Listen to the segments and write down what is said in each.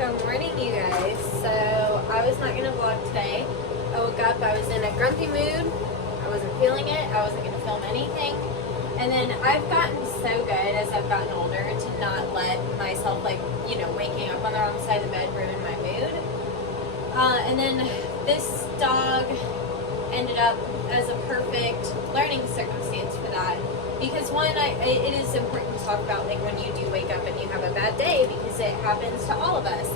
Good morning, you guys. So, I was not going to vlog today. I woke up, I was in a grumpy mood. I wasn't feeling it. I wasn't going to film anything. And then I've gotten so good as I've gotten older to not let myself, waking up on the wrong side of the bed ruin my mood. And then this dog ended up as a perfect learning circumstance for that. Because one, it is important to talk about when you do wake up and you have a bad day, because it happens to all of us.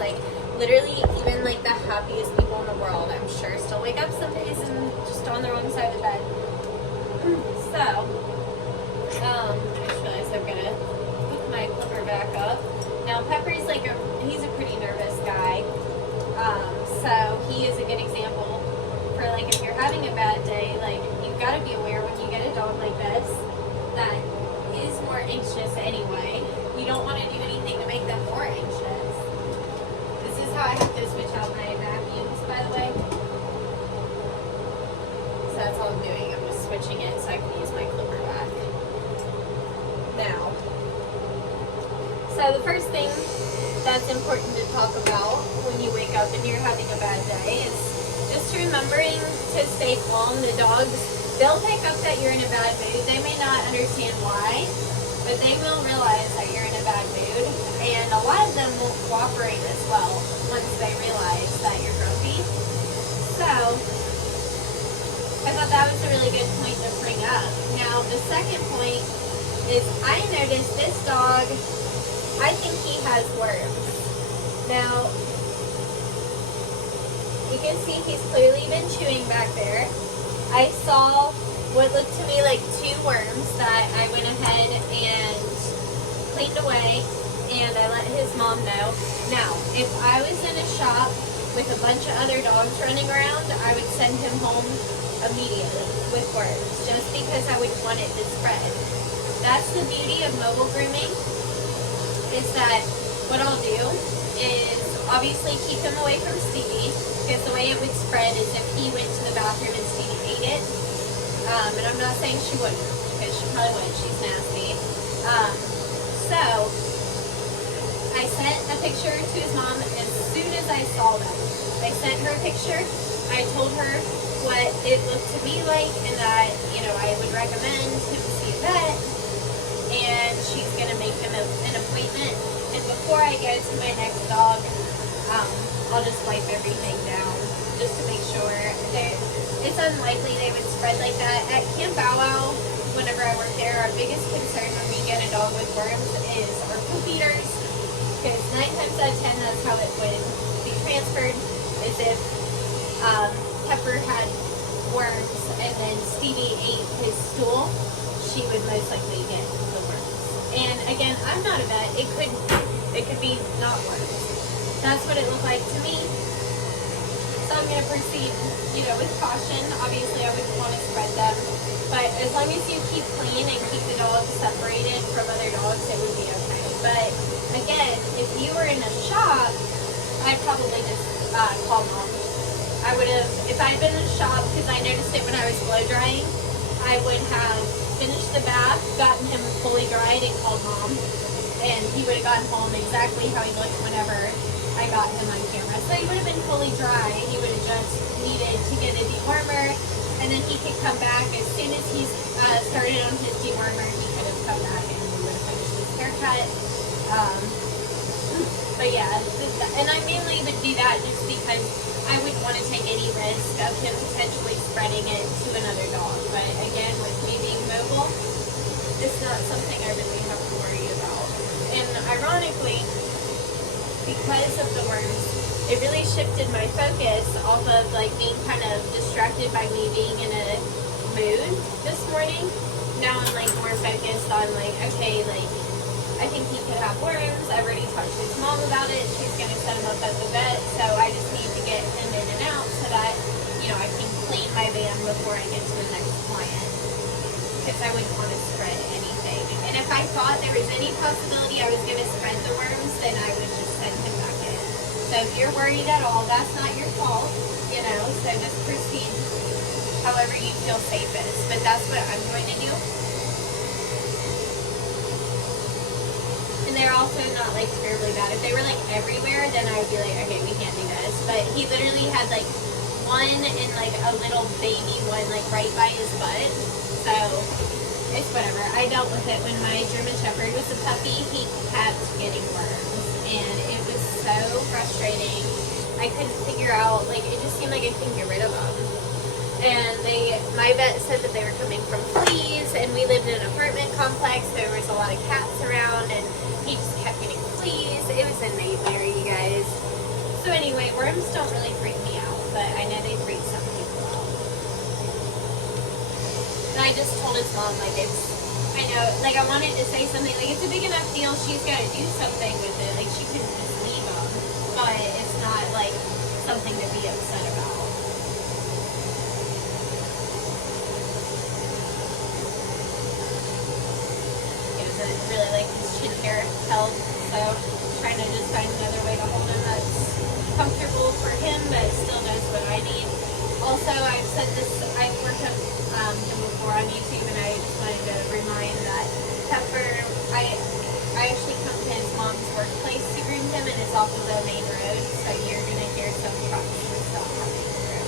Literally, even the happiest people in the world, I'm sure, still wake up some days and just on the wrong side of the bed. So, I just realized I'm gonna hook my clipper back up. Now, Pepper's he's a pretty nervous guy. So he is a good example for if you're having a bad day, you've got to be aware when you get a dog like this that is more anxious anyway. You don't want to do anything to make them more anxious. This is how I have to switch out my vacuums, by the way. So that's all I'm doing. I'm just switching it so I can use my clipper back. Now, so the first thing that's important to talk about when you wake up and you're having a bad day is just remembering to stay calm. The dogs, they'll pick up that you're in a bad mood. They may not understand why, but they will realize that you're in a bad mood. And a lot of them won't cooperate as well once they realize that you're grumpy. So, I thought that was a really good point to bring up. Now, the second point is I noticed this dog, I think he has worms. Now, you can see he's clearly been chewing back there. I saw what looked to me like 2 worms that I went ahead and cleaned away, and I let his mom know. Now, if I was in a shop with a bunch of other dogs running around, I would send him home immediately with worms, just because I wouldn't want it to spread. That's the beauty of mobile grooming, is that what I'll do is obviously keep him away from Stevie, because the way it would spread is if he went to the bathroom and Stevie ate it. And I'm not saying she wouldn't, because she probably would. She's nasty. So I sent a picture to his mom as soon as I saw them. I sent her a picture. I told her what it looked to me like, and that, I would recommend him see a vet, and she's going to make him an appointment. And before I go to my next dog, I'll just wipe everything down just to make sure. It's unlikely they would spread like that. At Camp Bow Wow, whenever I worked there, our biggest concern when we get a dog with worms is our poop eaters, because 9 times out of 10 that's how it would be transferred, is if Pepper had worms and then Stevie ate his stool, she would most likely get the worms. And again, I'm not a vet. It could be not worms. That's what it looked like to me. So I'm going to proceed, with caution. Obviously, I wouldn't want to spread them. But as long as you keep clean and keep the dogs separated from other dogs, it would be okay. But again, if you were in a shop, I'd probably just call Mom. I would have, if I'd been in a shop, because I noticed it when I was blow drying, I would have finished the bath, gotten him fully dried, and called Mom. And he would have gotten home exactly how he looked whenever I got him on camera. So he would have been fully dry. He would have just needed to get a dewormer, and then he could come back as soon as he's started on his dewormer. He could have come back and we would have finished his haircut. But yeah, and I mainly would do that just because I wouldn't want to take any risk of him potentially spreading it to another dog. But again, with me being mobile, it's not something I really have to worry about. And ironically, because of the worms, it really shifted my focus off of being kind of distracted by me being in a mood this morning. Now I'm more focused on okay, I think he could have worms. I've already talked to his mom about it. She's going to set him up at the vet, so I just need to get him in and out so that, I can clean my van before I get to the next client, because I wouldn't want to spread anything. And if I thought there was any possibility I was going to spread the worms, then I would just send him back in. So if you're worried at all, that's not your fault, so just proceed however you feel safest. But that's what I'm going to do. And they're also not like terribly bad. If they were like everywhere, then I would be but he literally had like one and like a little baby one like right by his butt. So it's whatever. I dealt with it when my German Shepherd was a puppy. He kept getting worms, and it was so frustrating. I couldn't figure out, like, it just seemed like I couldn't get rid of them. And my vet said that they were coming from fleas, and we lived in an apartment complex. There was a lot of cats around, and he just kept getting fleas. It was a nightmare, you guys. So anyway, worms don't really freak me out, but I know they freak some people out. And I just told his mom, like, I know, like, I wanted to say something, like, it's a big enough deal, she's got to do something with it. Like, she couldn't just leave them, but it's not, like, something to be upset about. He doesn't really like his chin hair held, so trying to just find another way to hold him that's comfortable for him, but still knows what I need. Also, I've said this, I've worked him before on YouTube, and I just wanted to remind that Pepper, I actually come to his mom's workplace to groom him, and it's off of the main road, so you're going to hear some trucks and stuff coming through.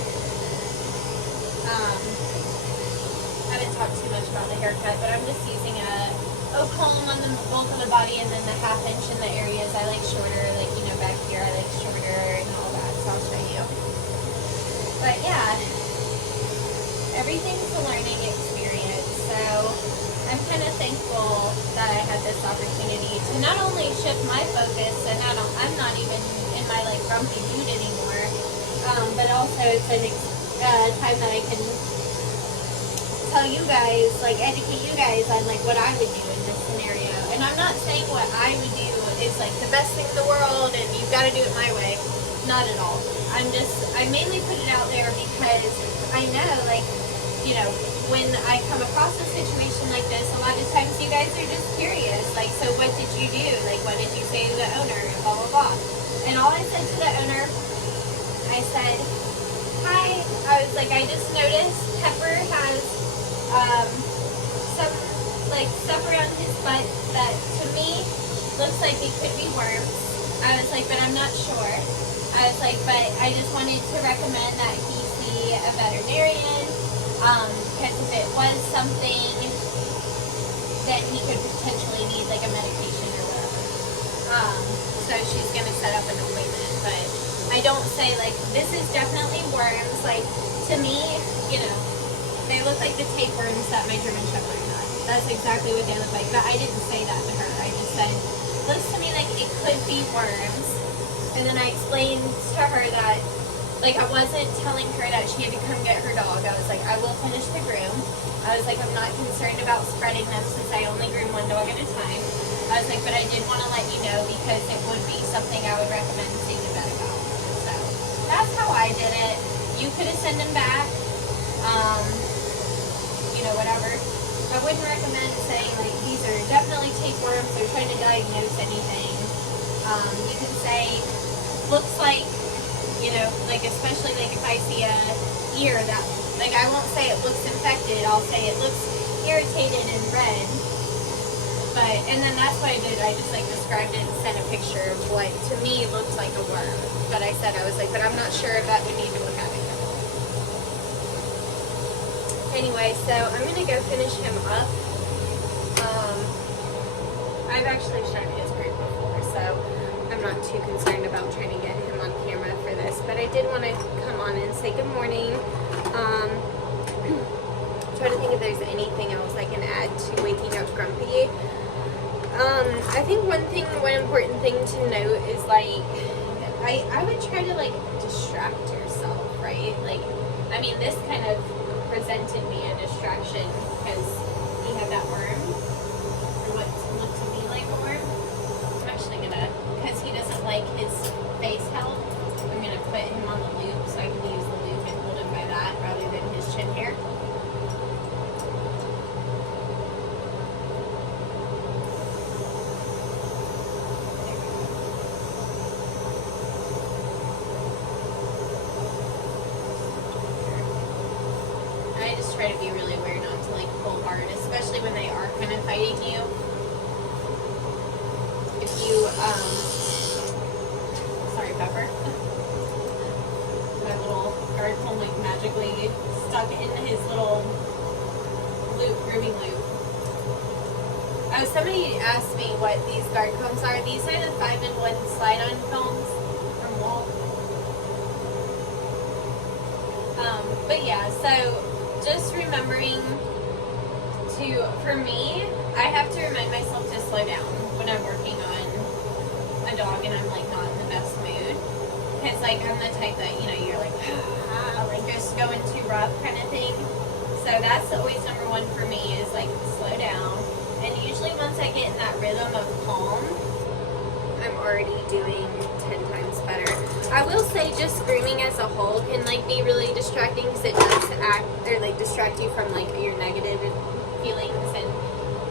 I haven't talked too much about the haircut, but I'm just using a comb on the bulk of the body, and then the 1/2 inch in the areas I like shorter, like, you know, back here I like shorter and all that, so I'll show you. But yeah, everything's a learning experience, so I'm kind of thankful that I had this opportunity to not only shift my focus, and I'm not even in my like grumpy mood anymore, but also it's a time that I can tell you guys, like educate you guys on like what I would do in this scenario. And I'm not saying what I would do is like the best thing in the world and you've got to do it my way. Not at all. I mainly put it out there because I know, like, you know, when I come across a situation like this, a lot of times you guys are just curious, like, so what did you do? Like, what did you say to the owner? And blah, blah, blah. And all I said to the owner, I said, hi, I was like, I just noticed Pepper has some, like, stuff around his butt that, to me, looks like it could be worms. I was like, but I'm not sure. I was like, but I just wanted to recommend that he see a veterinarian, because if it was something, then he could potentially need like a medication or whatever. So she's gonna set up an appointment, but I don't say like, this is definitely worms. Like, to me, you know, they look like the tapeworms that my German Shepherd had. That's exactly what they look like, but I didn't say that to her. I just said, looks to me like it could be worms. And then I explained to her that, like, I wasn't telling her that she had to come get her dog. I was like, I will finish the groom. I was like, I'm not concerned about spreading them since I only groom one dog at a time. I was like, but I did want to let you know because it would be something I would recommend seeing a vet about. So that's how I did it. You could have sent them back, you know, whatever. I wouldn't recommend saying, like, these are definitely tapeworms. They're trying to diagnose anything. You can say, looks like, you know, like, especially like if I see a ear that, like, I won't say it looks infected, I'll say it looks irritated and red. But, and then that's what I did, I just like described it and sent a picture of what to me looked like a worm. But I said, I was like, but I'm not sure if that would need to look at it. Anyway, so I'm gonna go finish him up. I've actually shown his group before, so I'm not too concerned about trying to get him on camera for this, but I did want to come on and say good morning. Trying to think if there's anything else I can add to waking up grumpy. I think one important thing to note is, like, I would try to, like, distract yourself, right? Like, I mean, this kind of presented me a distraction because he had that worm, or what looked to me like a worm. I'm actually gonna, because he doesn't like his face held, I'm gonna put him on the loop so I can use the loop and hold him by that rather than his chin hair. I just try to be really aware not to like pull hard, especially when they are kind of fighting you. If you, sorry Pepper. stuck in his little loop, grooming loop. Oh, somebody asked me what these guard combs are. These are the 5-in-1 slide-on combs from Walt. But yeah, so just remembering to, for me, I have to remind myself to slow down when I'm working on a dog and I'm like not in the best mood. Because like I'm the type that, you know, you're like, like just going too rough kind of thing. So that's always number one for me is like slow down. And usually once I get in that rhythm of calm, I'm already doing 10 times better. I will say just grooming as a whole can like be really distracting because it does act or like distract you from like your negative feelings and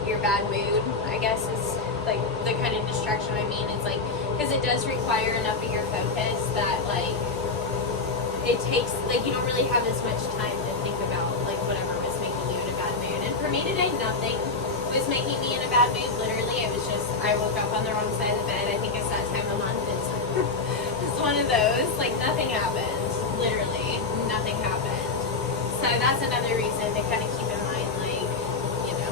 your bad mood, I guess is like the kind of distraction I mean. It's like, because it does require enough of your focus that like it takes, like you don't really have as much time to think about like whatever was making you in a bad mood. And for me today, nothing was making me in a bad mood. Literally, it was just I woke up on the wrong side of the bed. I think it's that time of month. It's one of those, like nothing happened. Literally, nothing happened. So that's another reason to kind of keep in mind, like, you know,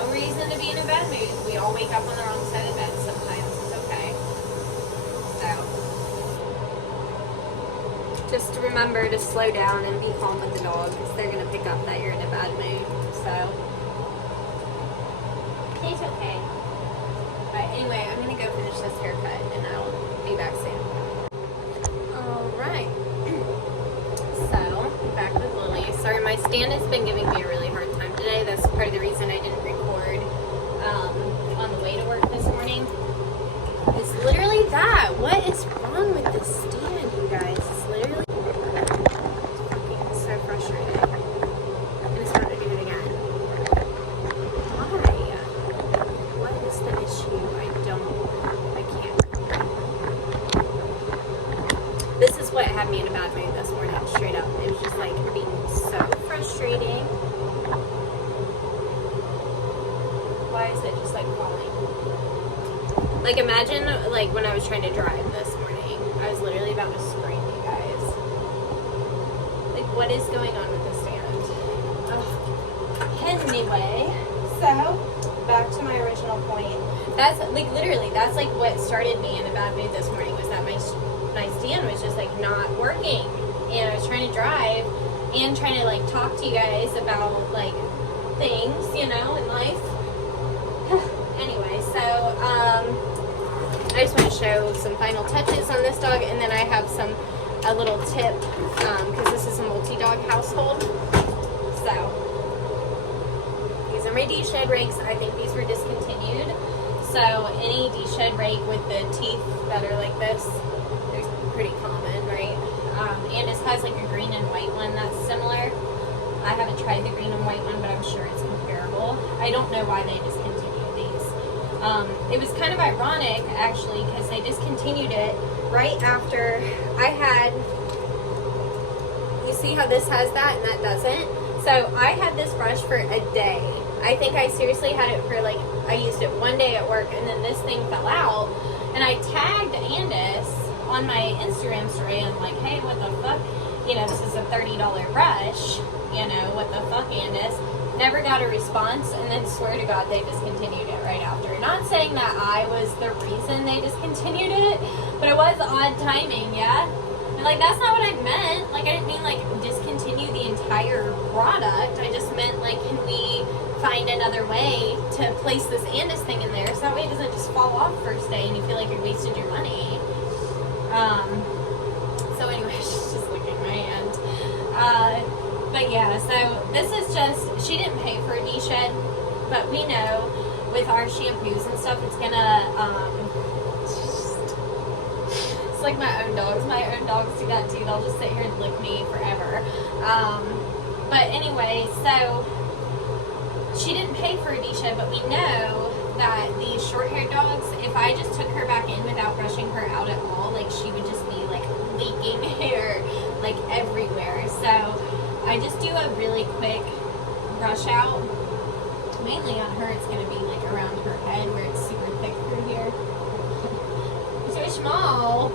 no reason to be in a bad mood. We all wake up on the wrong side of the bed sometimes. It's okay. So just remember to slow down and be calm with the dog because they're going to pick up that you're in a bad mood. So it's okay. But anyway, I'm going to go finish this haircut and I'll be back soon. Alright. So, back with Lily. Sorry, my stand has been giving me a really hard time today. That's part of the reason I didn't record on the way to work this morning. It's literally that. What is wrong with this stand, you guys? It's literally fucking so frustrating. And it's about to do it again. Why? What is the issue? I can't. This is what had me in a bad mood this morning, straight up. It was just like being so frustrating. Why is it just like falling? Like imagine like when I was trying to drive this morning, I was literally about to scream, you guys. Like what is going on with the stand? Anyway, so back to my original point. That's like literally that's like what started me in a bad mood this morning was that my stand was just like not working, and I was trying to drive and trying to like talk to you guys about like things, you know, in life. Anyway, so I just want to show some final touches on this dog, and then I have a little tip because this is a multi-dog household. So these are my D-shed rakes. I think these were discontinued. So any D-shed rake with the teeth that are like this, they're pretty common, right? And this has like a green and white one that's similar. I haven't tried the green and white one, but I'm sure it's comparable. I don't know why they discontinued these. It was kind of ironic, actually, because they discontinued it right after I had, you see how this has that and that doesn't? So I had this brush for a day. I think I seriously had it for like, I used it one day at work, and then this thing fell out, and I tagged Andis on my Instagram story, and I'm like, hey, what the fuck? You know, this is a $30 brush. You know, what the fuck, Andis? Never got a response, and then swear to God they discontinued it right after. Not saying that I was the reason they discontinued it, but it was odd timing, yeah? And like, that's not what I meant. Like, I didn't mean like discontinue the entire product. I just meant like, can we find another way to place this Andis thing in there so that way it doesn't just fall off first day and you feel like you wasted your money. So anyway, she's just licking my hand. But yeah, so this is just, she didn't pay for a D-shed, but we know with our shampoos and stuff, it's gonna, it's like my own dogs. My own dogs do that too. They'll just sit here and lick me forever. But anyway, so she didn't pay for a D-shed, but we know that these short-haired dogs, if I just took her back in without brushing her out at all, like she would just be like leaking hair like everywhere. So I just do a really quick brush out. Mainly on her, it's going to be like around her head where it's super thick through here. It's so small.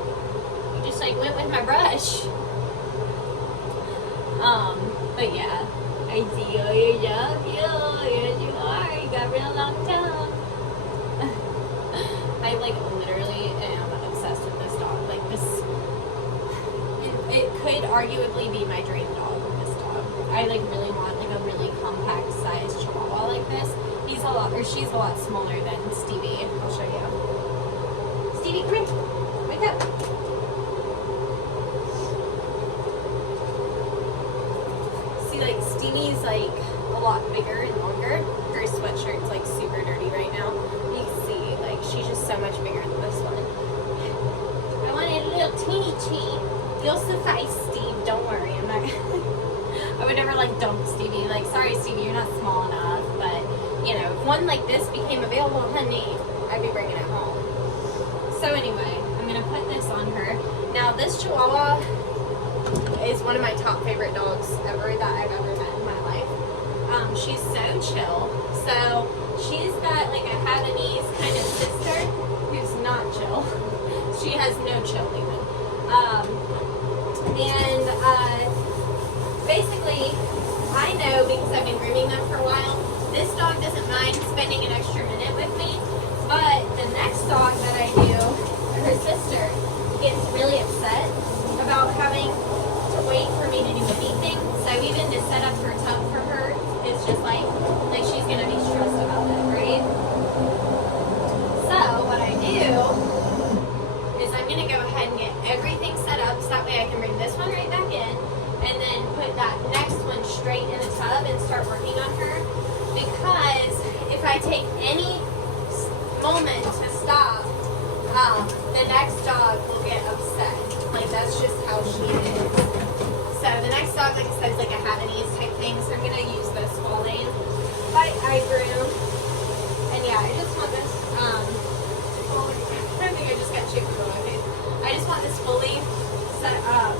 You just like went with my brush. But yeah, I see you. You love you. Yes, you are. You got a real long tongue. I like literally am obsessed with this dog. Like this, it could arguably be my dream dog. This dog. I like really want like a really compact sized chihuahua like this. He's a lot, or she's a lot smaller than Stevie. I'll show you. Stevie, come here. Wake up. See, like Stevie's like a lot bigger and longer. Her sweatshirt's like super dirty right now. You can see, like she's just so much bigger than this one. I wanted a little teeny tea. You'll suffice, Steve. Don't worry. I'm not. I would never like dump Stevie. Like, sorry, Stevie, you're not small enough. But you know, if one like this became available, honey, I'd be bringing it home. So anyway, I'm gonna put this on her. Now, this Chihuahua is one of my top favorite dogs ever that I've ever met in my life. She's so chill. So she's got like a Havanese kind of sister who's not chill. She has no chill even. Basically, I know because I've been grooming them for a while, this dog doesn't mind spending an extra minute with me, but the next dog that I do, her sister, gets really upset about having to wait for me to do anything. So even to set up her tub for her is just like she's gonna be stressed about it, right? So what I do is I'm gonna go ahead and get everything set up so that way I can bring this one right back in and then put that next one straight in the tub and start working on her. Because if I take any moment to stop, the next dog will get upset. Like, that's just how she is. So the next dog, like I said, is like a Havanese type thing, so I'm going to use this Spalding by Groom. And yeah, I just want this, I think I just got chipped on my face. I just want this fully set up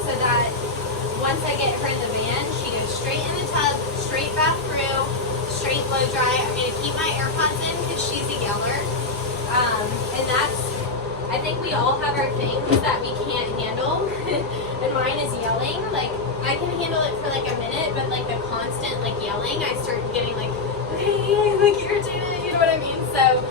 so that once I get her in the van, she goes straight in the tub, straight bath through, straight blow dry. I'm going to keep my AirPods in because she's a yeller. And that's, I think we all have our things that we can't handle. And mine is yelling. Like, I can handle it for like a minute, but like the constant like yelling, I start getting like, okay, I'm like irritated, you know what I mean? So,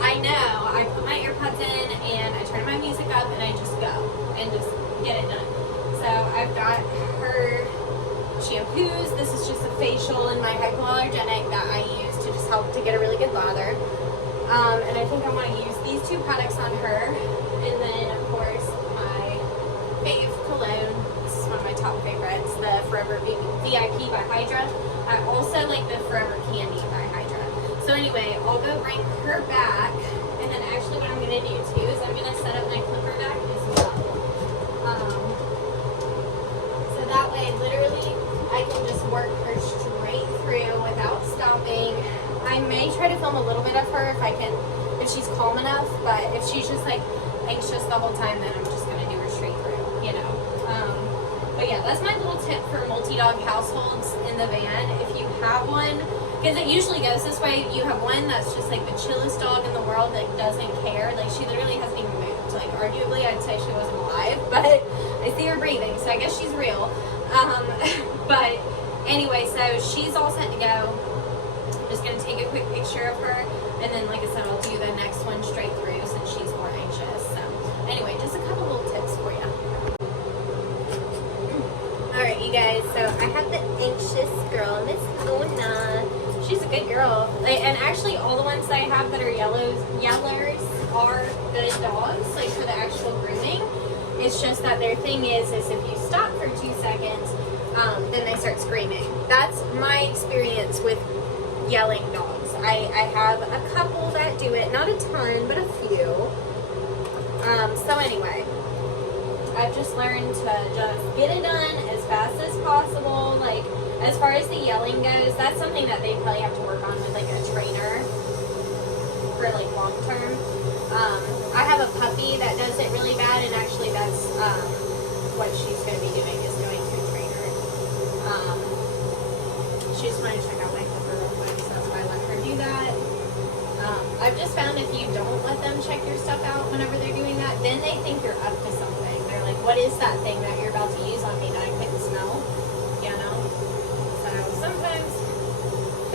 I know, I put my AirPods in and I turn my music up and I just go and just get it done. So I've got her shampoos. This is just a facial and my hypoallergenic that I use to just help to get a really good lather. And I think I want to use these two products on her. And then, of course, my fave cologne. This is one of my top favorites, the Forever VIP by Hydra. I also like the Forever Candy by Hydra. So anyway, I'll go bring her back. And then actually what I'm going to do too is I'm going to set up my clipper back as well. So that way, literally, I can just work her straight through without stopping. I may try to film a little bit of her if she's calm enough, but if she's just like anxious the whole time, then I'm just going to do her straight through, you know. But yeah, that's my little tip for multi-dog households in the van. If you have one, because it usually goes this way, you have one that's just like the chillest dog in the world that doesn't care. Like, she literally hasn't even moved. Like, arguably, I'd say she wasn't alive, but I see her breathing, so I guess she's real. But anyway, so she's all set to go. Just going to take a quick picture of her, and then, like I said, I'll do the next one straight through since she's more anxious. So anyway, just a couple little tips for you. Alright, you guys, so I have the anxious girl, Miss Luna. She's a good girl. And actually, all the ones that I have that are yellers are good dogs, like for the actual grooming. It's just that their thing is if you stop for 2 seconds, then they start screaming. That's my experience with yelling dogs. I have a couple that do it, not a ton, but a few. So anyway, I've just learned to just get it done as fast as possible. Like, as far as the yelling goes, that's something that they probably have to work on with like a trainer for like long term. I have a puppy that does it really bad, and actually that's what she's going to be doing, is going to a trainer. She just wanted to check out my clipper real quick, so that's why I let her do that. I've just found if you don't let them check your stuff out whenever they're doing that, then they think you're up to something. They're like, what is that thing that you're about to use on me that I couldn't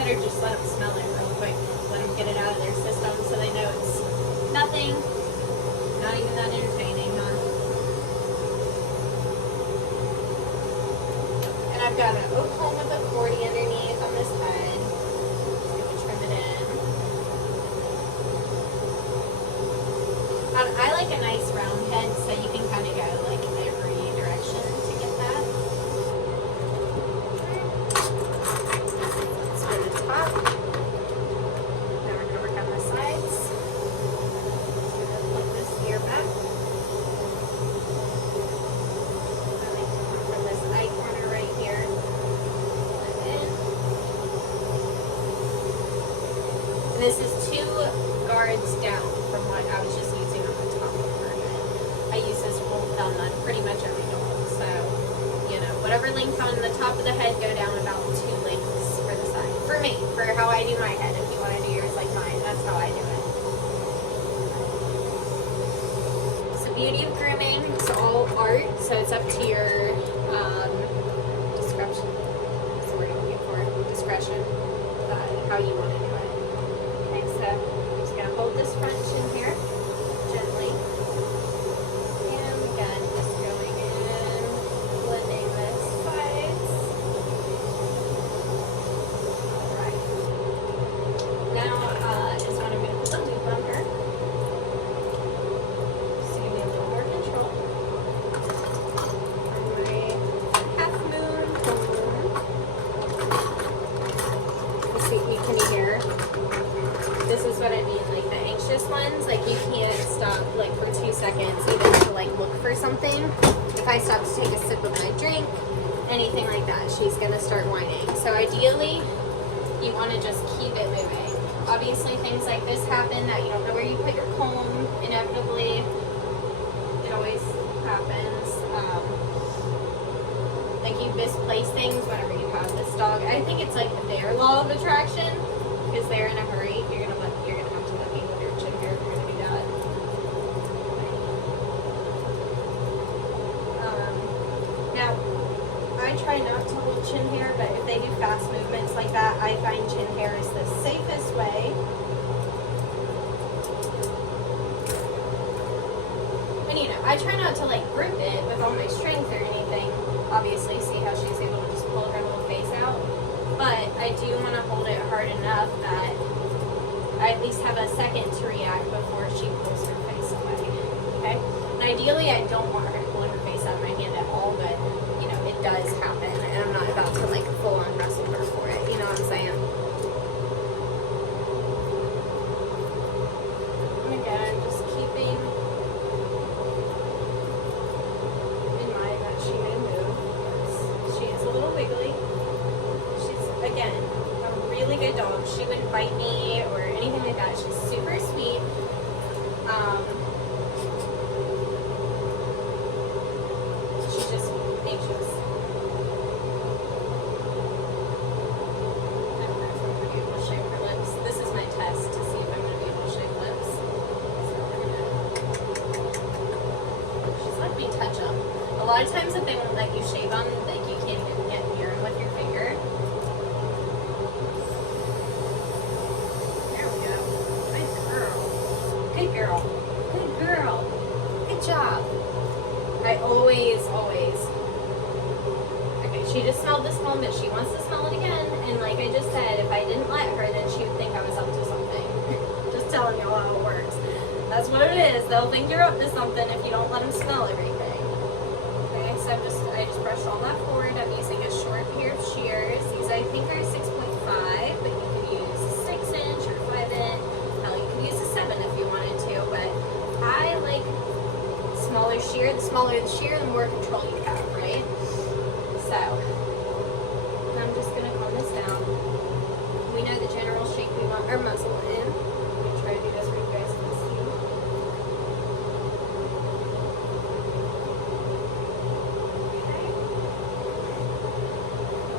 better just let them smell it real quick. Let them get it out of their system so they know it's nothing, not even that entertaining, huh? And I've got an Oklahoma with a 40 underneath on this head. Just gonna trim it in. I like a nice round head so you can kind of go like in every direction to get that. That's for the top. Now we're going to work on the sides. Just going to flip this ear back. I like to come from this eye corner right here. And in. And this is 2 guards down from what I was just using on the top of her head. I use this rule of thumb on pretty much every dog. So, you know, whatever length on the top of the head, go down about 2 lengths for the side. For me, for how I do my head. If you want to do yours like mine, that's how I do it. It's the beauty of grooming. It's all art, so it's up to your discretion. That's the word I'm looking for. Discretion. How you want to do it. Okay, so I'm just going to hold this front chin here gently. And again, just going in, blending the sides. Alright. Now is when I'm going to put the loop on her. Just to give me a little more control. On my half moon comb. See, can you hear? This is what I mean, like the anxious ones, like you can't stop like for 2 seconds even to like look for something. If I stop to take a sip of my drink, anything like that, she's gonna start whining. So ideally, you want to just keep it moving. Obviously things like this happen that you don't know where you put your comb, inevitably. It always happens. Like you misplace things whenever you have this dog. I think it's like their law of attraction. Because they're in a hurry, you're gonna have to let me with your chin hair if you're gonna do that. Now, I try not to hold chin hair, but if they do fast movements like that, I find chin hair is the safest way. And you know, I try not to like grip it with all my strength or anything. Obviously, see how she's able to just pull her little face out. But I do want to hold it hard enough that I at least have a second to react before she pulls her face away. Okay? And ideally, I don't want her to pull her face out of my hand at all, but, you know, it does happen. And I'm not about to, like, full-on wrestle her for it. You know what I'm saying? And again, just keeping in mind that she may move. She is a little wiggly. Again, a really good dog. She wouldn't bite me or anything like that. She's super sweet. She's just anxious. I don't know if I'm going to be able to shape her lips. This is my test to see if I'm going to be able to shape lips. So we're going to... She's let me touch them. A lot of times if they won't let you shave them, like you can't even get near them with your finger. Good girl. Good girl. Good job. I always. Okay, she just smelled this moment. She wants to smell it again. And like I just said, if I didn't let her, then she would think I was up to something. Just telling you how it works. That's what it is. They'll think you're up to something if you don't let them smell everything. Okay, so I just brushed all that forward. I'm using a short pair of shears. These I think are 6.5, but you can use a 6-inch or 5-inch. You could use a 7 if you wanted to, but I like smaller shear. The smaller the shear, the more control you have, right? So, I'm just going to calm this down. We know the general shape we want our muzzle in. I'm going to try to do this where you guys can see. Okay.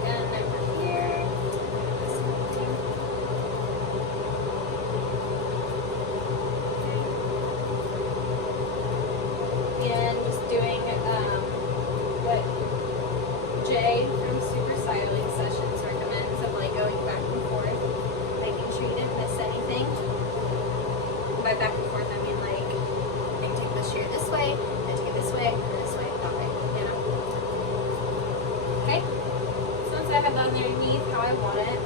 And over here. And just doing what Jay from Super Styling Sessions recommends of like going back and forth want it.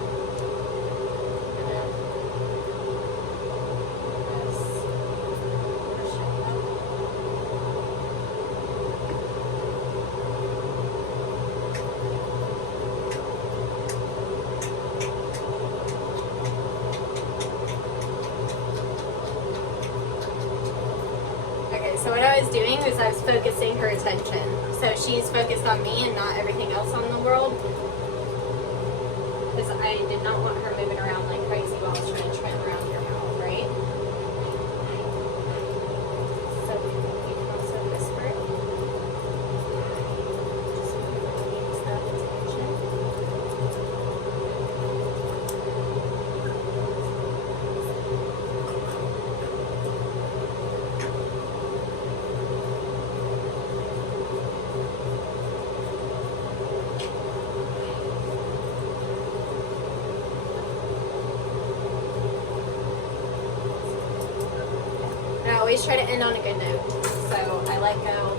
So what I was doing was I was focusing her attention. So she's focused on me and not everything else on the world. Because I did not want her moving around like crazy while I was trying to trim around your mouth, right? So you can also whisper. Just use that attention. I always try to end on a good note, so I let go.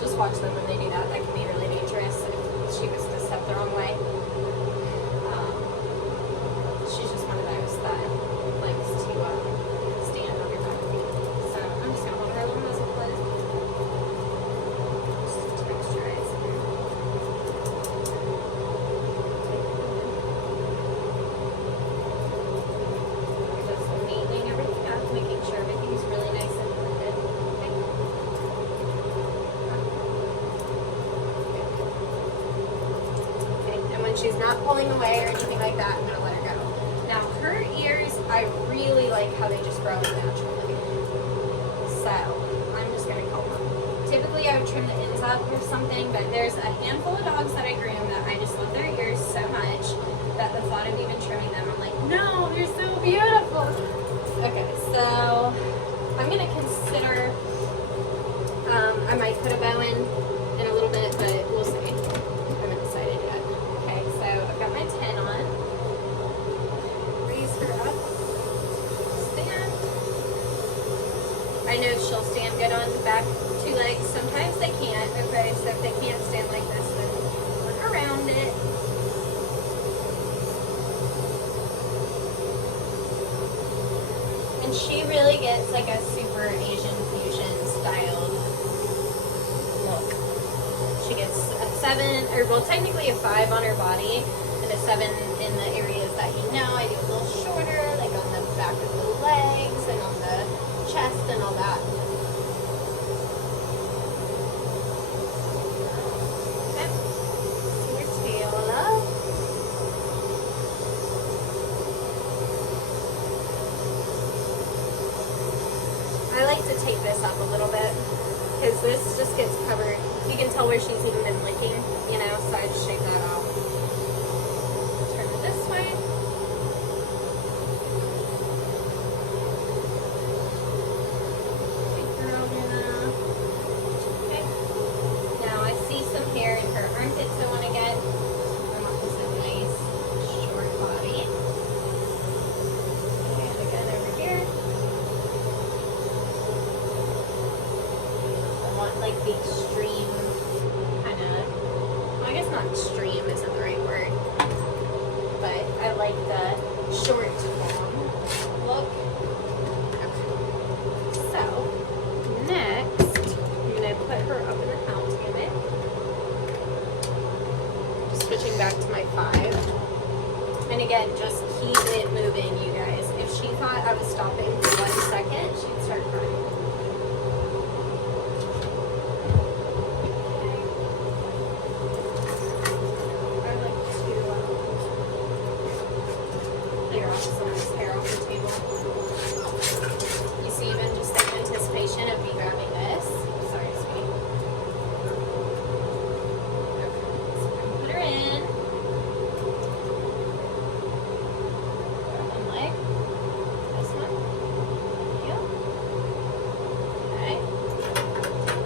Just watch them when they do that. That can be really dangerous if she was to step the wrong way. She's just one of those that likes to stand on your back feet. So I'm just gonna hold her little muzzle closed. Just texturize her. Making sure everything's really nice and blended. Okay. Okay. And when she's not pulling away or anything like that, I'm going to let her go. Now, her ears, I really like how they just grow naturally. So, I'm just going to comb them. Typically, I would trim the ends up or something, but there's a handful of dogs that I groom that I just love their ears so much that the thought of even trimming them, I'm like, no, they're so beautiful. Okay, so I'm going to consider, I might put a bow in a little bit, but we'll see. I haven't decided yet. Okay, so I've got my 10 on. Raise her up. Stand. I know she'll stand good on the back 2 legs. Sometimes they can't. Okay, so if they can't stand like this, then work around it. And she really gets like a super Asian fusion styled look. She gets a 7, or well, technically a 5 on her body, and a 7 in the areas that you know. I do a little shorter, like on the back of the legs and on the chest and all that. Okay. See your tail up. I like to take this up a little bit because this just gets covered. You can tell where she's even been licking, you know, so I just shake that off. Turn it this way. Big girl now. Okay. Now I see some hair in her armpits I want to get. I want this a nice short body. And again over here. Like the extreme kind of, well, I guess not extreme isn't the right word, but I like the short long look. Okay. So next I'm going to put her up in the Hound Hammock. Switching back to my 5, and again, just keep it moving, you guys. If she thought I was stopping for 1 second, she'd start crying. You see even just the anticipation of me grabbing this. Sorry, sweetie. Okay, so I'm gonna put her in. One leg. This one. Thank you. Okay.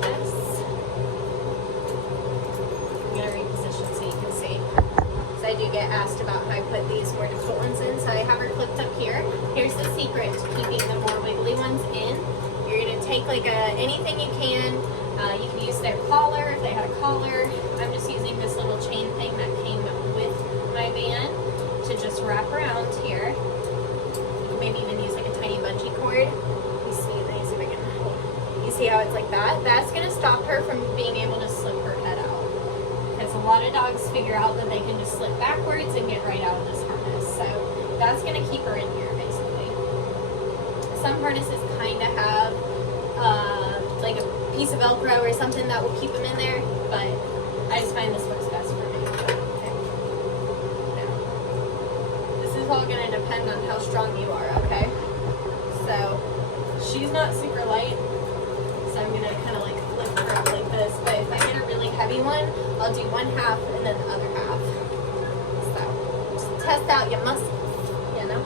This. I'm gonna reposition so you can see. So I do get asked about how I put these more difficult ones in, so I have her clipped up here. Here's the secret to keeping the more wiggly ones in. You're going to take like anything you can. You can use their collar if they had a collar. I'm just using this little chain thing that came with my van to just wrap around here. Maybe even use like a tiny bungee cord. You see, let me see if I can. You see how it's like that? That's gonna stop her from being able to slip her head out. Because a lot of dogs figure out that they can just slip backwards and get right out of this harness. So that's gonna keep her in here basically. Some harnesses kind of have like a piece of Velcro or something that will keep them in there, but I just find this works best for me. Okay. Now, this is all going to depend on how strong you are, okay? So, she's not super light, so I'm going to kind of like lift her up like this, but if I get a really heavy one, I'll do one half and then the other half. So, just test out your muscles, you know?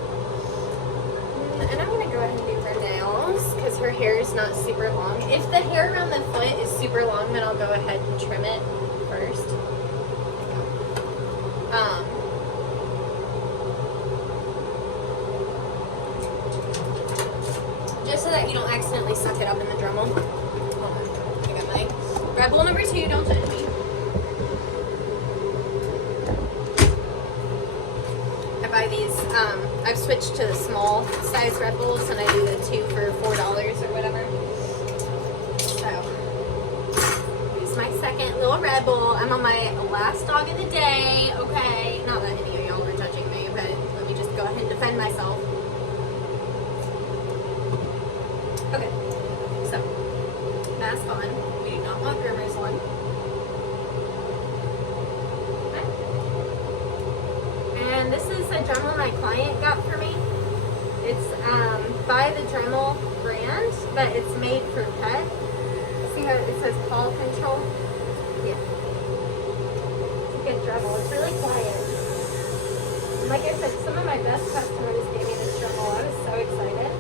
And I'm going to go ahead and do her nails because her hair is not super long. If the hair around the foot is super long, then I'll go ahead and trim it first. Just so that you don't accidentally suck it up in the Dremel. Hold on. I got my Red Bull number 2, don't judge me. I buy these, I've switched to the small size Red Bulls and I do the 2 for $4 or whatever. So, here's my second little Red Bull. I'm on my last dog of the day, okay? Not that any of y'all are judging me, but let me just go ahead and defend myself. Okay, so, mask on. We do not want groomers on. And this is a Dremel my client got for me. It's by the Dremel brand, but it's made for pet. See how it says paw control? Yeah. It's a good Dremel. It's really quiet. And like I said, some of my best customers gave me this Dremel. I was so excited.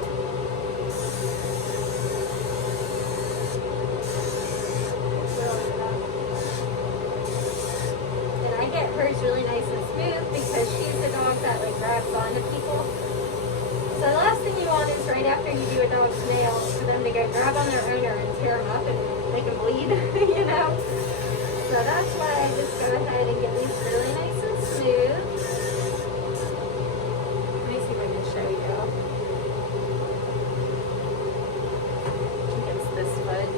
And I get hers really nice and smooth because she's the dog that like grabs onto people. So the last thing you want is right after you do a dog's nails for them to go grab on their owner and tear them up and make them bleed, you know? So that's why I just go ahead and get these really nice and smooth. Let me see if I can show you. Against this foot.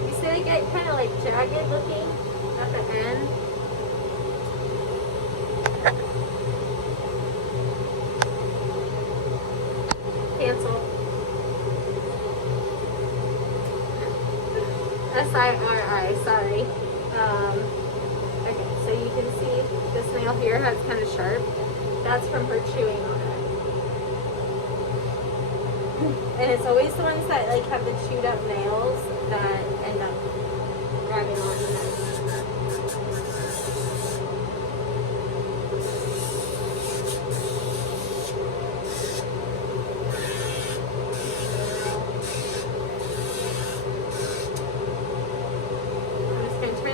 You see they get kind of like jagged looking at the end. Cancel. S-I-R-I, sorry. Okay, so you can see this nail here has kind of sharp. That's from her chewing on it. And it's always the ones that like have the chewed up nails that end up grabbing onto them.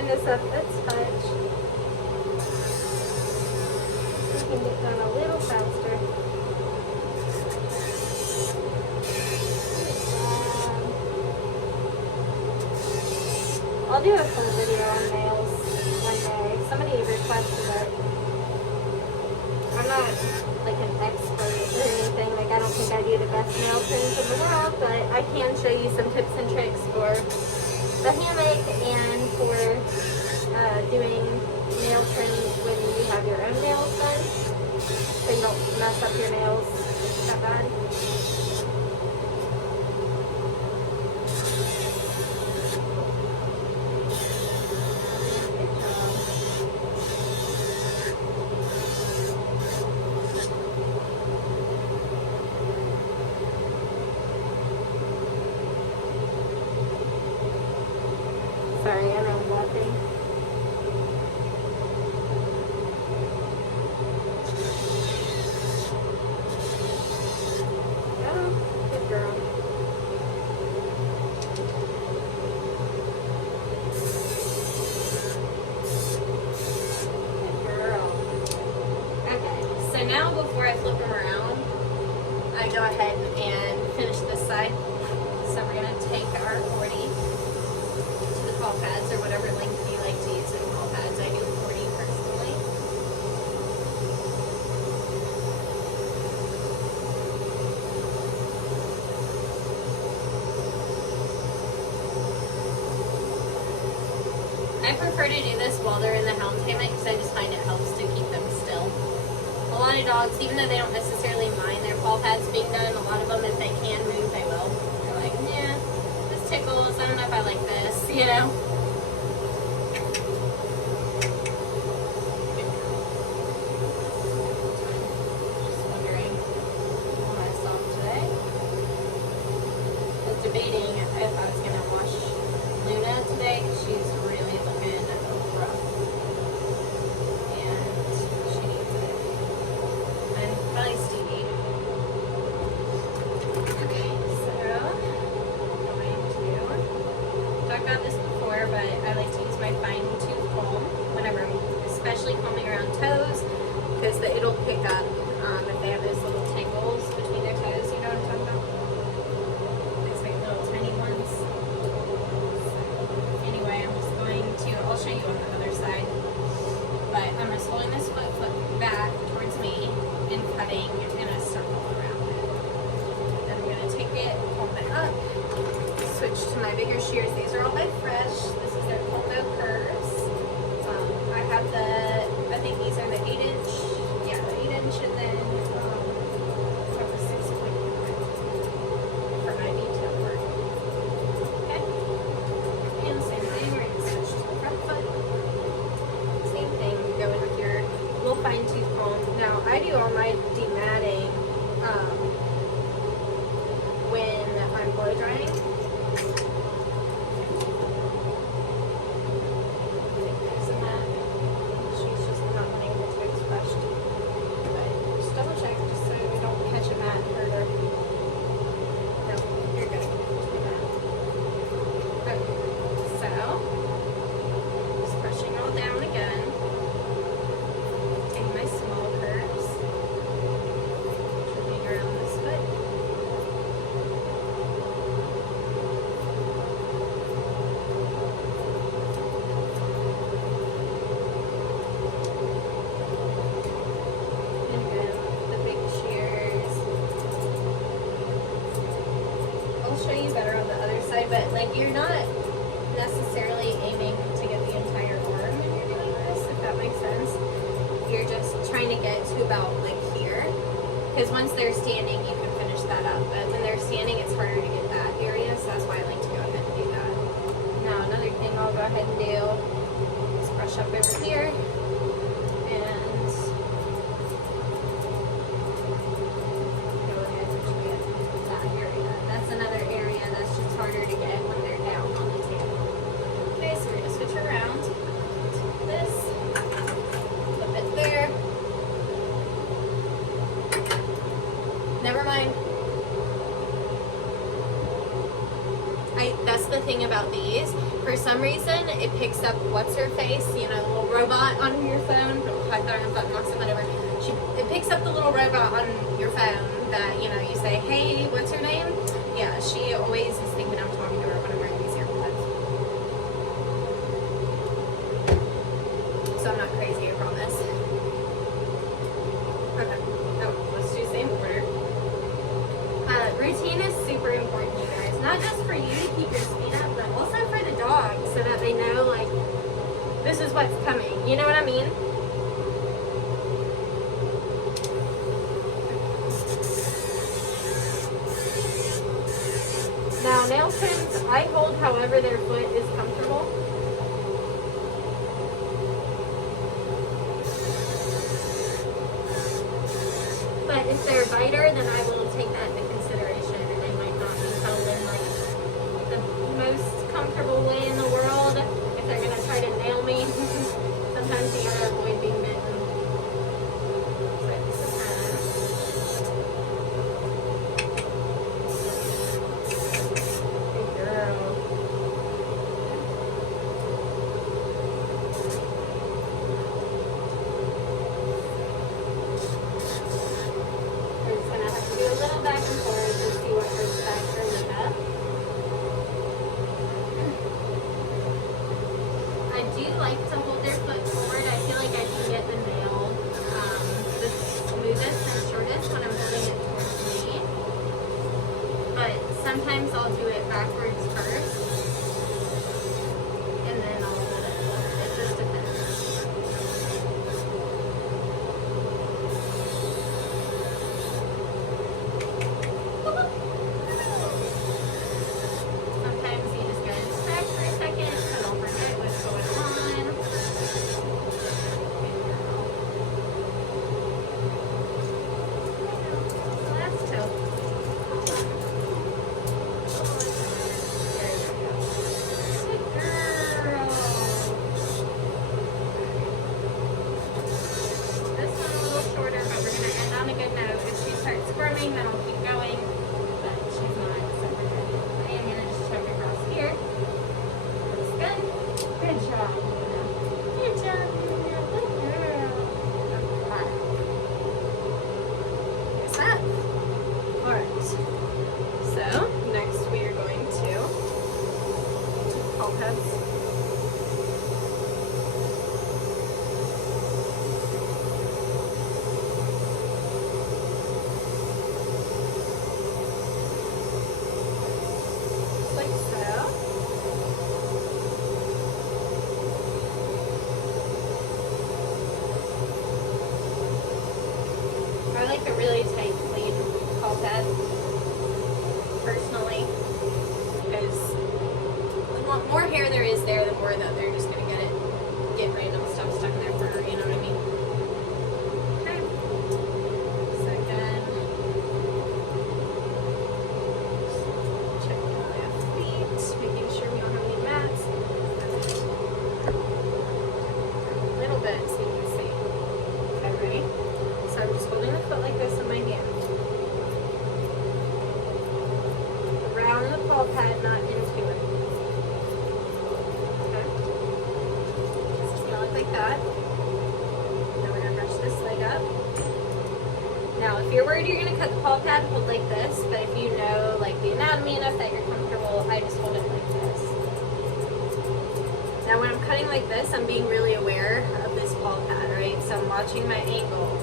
This up a touch. We can get done a little faster. I'll do a full video on nails one day. Somebody requested it. I'm not like an expert or anything. Like I don't think I do the best nail trims in the world, but I can show you some tips and tricks for the hammock and for doing nail trims when you have your own nails done, so you don't mess up your nails that bad. Good job. Sorry, I know I'm laughing. Oh, good girl. Good girl. Okay, so now before I flip them around, I go ahead and finish this side. So we're going to take our 40 to the paw pads or whatever length you like I prefer to do this while they're in the Hound Hammock because I just find it helps to keep them still. A lot of dogs, even though they don't necessarily mind their paw pads being done, a lot of them, if they can move, they will. They're like, yeah, this tickles, I don't know if I like this, you know? Just wondering what I saw today. I was debating if I was going to wash Luna today because she's really looking rough. And she needs it. And probably Stevie. Okay, so I'm going to talk about this before, but I like to use my fine tooth comb whenever I'm especially combing around toes because it'll pick up if they have those little tangles between their toes, you know what I'm talking about? These like little tiny ones. So, anyway, I'm just going to, I'll show you on the other side, but I'm just holding this foot back towards me and cutting in a circle around it. Then I'm going to take it, comb it up, switch to my bigger shears. These are all by Fresh. This is their combo curves. I have I think these are the 8-inch, yeah, the 8-inch, and then from the 6.5 for my detail work. Okay, and same thing, we're going to switch to the front foot. Same thing, go in with your little fine tooth comb. Now, I do all my dematting when I'm blow drying. She's just not wanting her toes brushed. But just double check just so we don't catch a mat and hurt her. No, you're good. Okay, so just brushing all down again. Taking my small curves. Tripping around this foot. And then the big shears. I'll show you better on the other side, but like you're not necessarily aiming to get the entire arm when you're doing this, if that makes sense. You're just trying to get to about like here. Because once they're standing, you can finish that up. But when they're standing, it's harder to get that area, so that's why I like to go ahead and do that. Now, another thing I'll go ahead and do is brush up over here. And go ahead and get that area. That's another area that's just harder to get when they're down on the table. Okay, so we're going to switch around. This. Flip it there. Never mind. That's the thing about these. For some reason, it picks up what's her face, you know, the little robot on your phone. I thought I was button boxing, whatever. It picks up the little robot on your phone that, you know, you say, hey, what's her name? Yeah, she always is thinking I'm talking to her when I'm wearing these earbuds. So I'm not crazy, I promise. Okay. Oh, let's do same order. Routine is super important, you guys. Not just for you to keep your speed up, but also for the dog so that they know, like, this is what's coming. You know what I mean? Now, nail trims, I hold however their foot is comfortable. But if they're a biter, then I will take that into consideration, and they might not be held in like the most comfortable way in the world. If they're gonna try to nail me, sometimes you gotta avoid being bitten. So this is good girl. We're just gonna have to do a little back and forth and see what hurts back or Linda. I do like to hold their foot forward. I feel like I can get the nail the smoothest and shortest when I'm holding it towards me. But sometimes I'll do it backwards first, and then I'll hold it. going, then I'll keep going. But she's not super good. I am gonna just check across here. Looks good. Good job, Luna. Good job, Luna. Good girl. Okay. Here's that. Alright. So, next we are going to paw pads. I like a really tight, clean paw pad, personally, because the more hair there is there, the more that they're just going to get random stuff stuck in their fur, you know what I mean? Okay. So again, checking my feet, making sure we don't have any mats. A little bit so you can see. Okay, ready? So I'm just holding the foot like this in my hand. Around the paw pad, not into it. Okay. It's just gonna look like that. Now we're gonna brush this leg up. Now, if you're worried you're gonna cut the paw pad, hold like this. But if you know like the anatomy enough that you're comfortable, I just hold it like this. Now, when I'm cutting like this, I'm being really aware of this paw pad, right? So I'm watching my angle.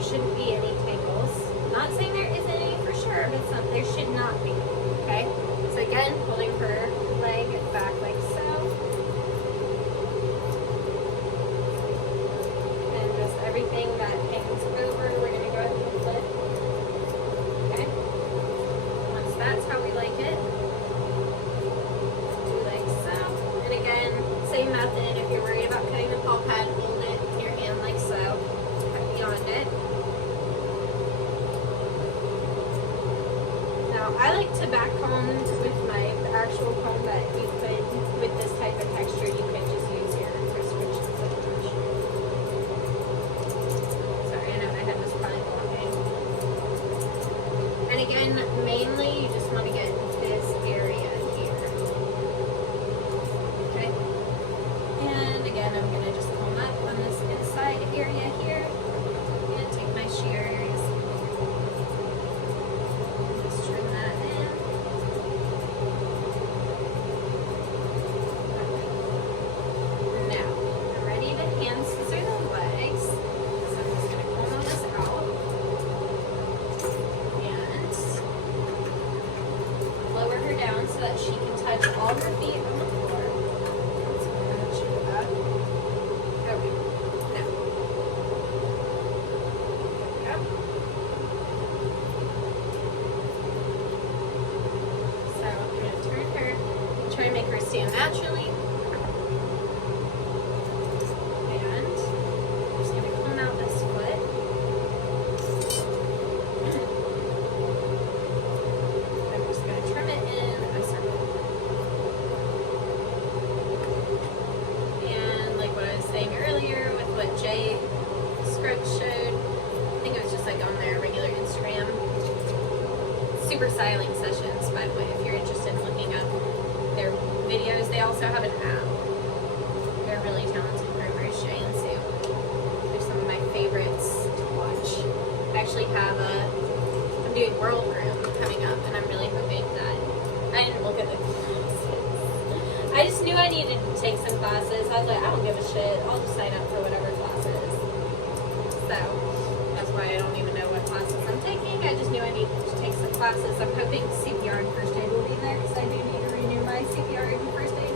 Shouldn't be any tangles. Not saying there isn't any for sure, but there should not be. Okay? So again, holding her leg back like so. And just everything that hangs over, we're going to go ahead and flip. Okay? Once that's how we like it, do like so. And again, same method. If you're worried about cutting the paw pad, hold it in your hand like so. Cut beyond it. I like to back comb with my actual comb, but you could, with this type of texture, you could just use your prescription brush. Sorry, I know my head was probably blocking. And again, mainly you just want to get this area here. Okay? And again, I'm going to just comb up on this inside area here. And take my shears. So that she can touch all her feet on the floor. So I'm going to check that. Okay. Now. There we go. So I'm going to turn her, try and make her stand naturally. And I'm just going to comb out this foot. I'm just going to trim it in. And like what I was saying earlier with what Jay Script showed, I think it was just like on their regular Instagram, super styling sessions, by the way, if you're interested in looking up their videos. They also have an app. They're really talented groomers, Jay and Sue. They're some of my favorites to watch. I actually have I'm doing World Groom coming up, and I'm really hoping that I didn't look at the classes. I just knew I needed to take some classes. I was like, I don't give a shit. I'll just sign up for whatever classes. So that's why I don't even know what classes I'm taking. I just knew I needed to take some classes. I'm hoping CPR and first aid will be there because I do need to renew my CPR and first aid.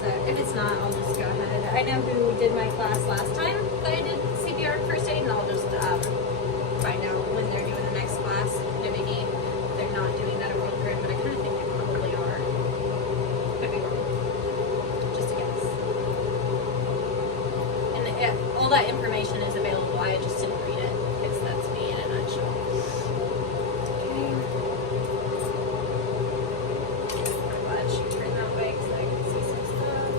So if it's not, I'll just go ahead. I know who did my class last time that I did CPR and first aid, and I'll just find out when they're doing the next class. And maybe they're not doing that at World Groom, but I kind of think they probably are. Could be wrong. all that information is available. I just didn't read it. Because that's me in a nutshell. Okay. I'm glad she turned that way because I could see some stuff.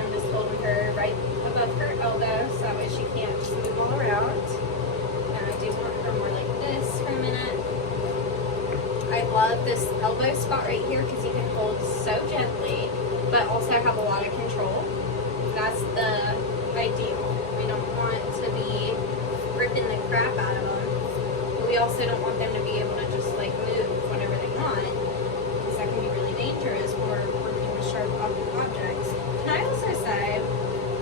I'm just holding her right above her elbow so that way she can't just move all around. And I do want her more like this for a minute. I love this elbow spot right here because you can hold so gently, but also have a lot of control. That's the ideal. We don't want to be ripping the crap out of them, but we also don't want them to be able to just like move whenever they want, because that can be really dangerous when we're working with sharp objects. Can I also say,